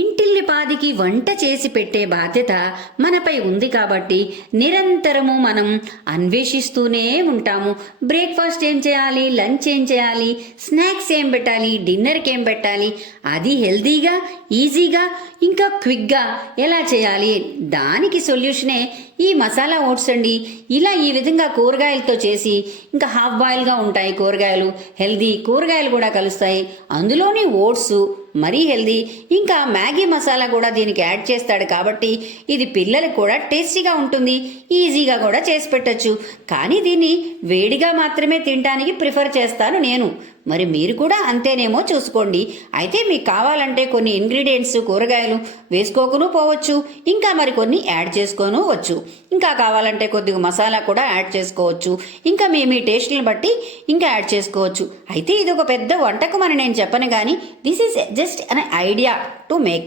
ఇంటిల్లిపాదికి వంట చేసి పెట్టే బాధ్యత మనపై ఉంది కాబట్టి నిరంతరము మనం అన్వేషిస్తూనే ఉంటాము. బ్రేక్ఫాస్ట్ ఏం చేయాలి, లంచ్ ఏం చేయాలి, స్నాక్స్ ఏం పెట్టాలి, డిన్నర్కి ఏం పెట్టాలి, అది హెల్తీగా, ఈజీగా, ఇంకా క్విక్గా ఎలా చేయాలి, దానికి సొల్యూషనే ఈ మసాలా ఓట్స్ అండి. ఇలా ఈ విధంగా కూరగాయలతో చేసి, ఇంకా హాఫ్ బాయిల్గా ఉంటాయి కూరగాయలు, హెల్దీ కూరగాయలు కూడా కలుస్తాయి, అందులోని ఓట్స్ మరీ హెల్దీ, ఇంకా మ్యాగీ మసాలా కూడా దీనికి యాడ్ చేస్తాడు కాబట్టి ఇది పిల్లలకు కూడా టేస్టీగా ఉంటుంది, ఈజీగా కూడా చేసి పెట్టచ్చు. కానీ దీన్ని వేడిగా మాత్రమే తినడానికి ప్రిఫర్ చేస్తాను నేను. మరి మీరు కూడా అంతేనేమో చూసుకోండి. అయితే మీకు కావాలంటే కొన్ని ఇంగ్రీడియంట్స్ కూరగాయలు వేసుకోకును పోవచ్చు, ఇంకా మరికొన్ని యాడ్ చేసుకోను వచ్చు, ఇంకా కావాలంటే కొద్దిగా మసాలా కూడా యాడ్ చేసుకోవచ్చు, ఇంకా మీ టేస్ట్ని బట్టి ఇంకా యాడ్ చేసుకోవచ్చు. అయితే ఇది ఒక పెద్ద వంటకం అని నేను చెప్పను, కానీ this is just an idea to make.